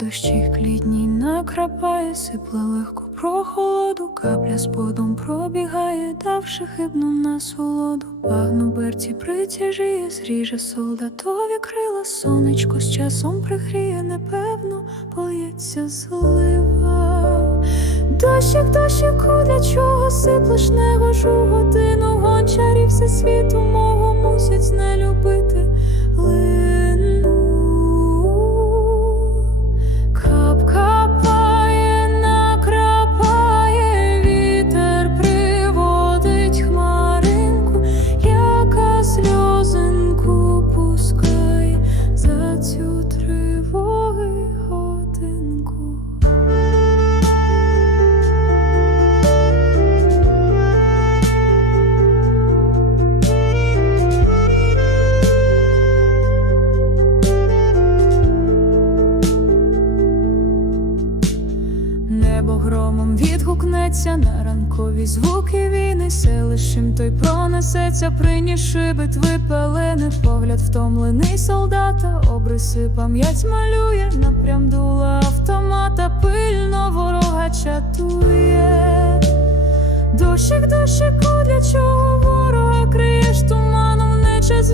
Дощик літній накрапає, сипле легко прохолоду, капля з подом пробігає, давши хибну насолоду. Багно берці притяжіє, зріже солдатові крила, сонечко з часом пригріє, непевно полється злива. Дощик, дощику, для чого сиплеш невожу годину відгукнеться на ранкові звуки війни, селищем той пронесеться, принісши битви пелени, погляд втомлений солдата, обриси пам'ять малює, напрям дула автомата, пильно ворога чатує. Дощик, дощику, для чого ворога криєш туманом, не час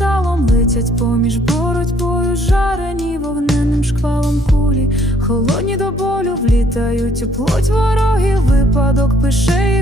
металом летять поміж боротьбою, жарені вогненним шквалом кулі, холодні до болю влітають у плоть вороги, випадок пише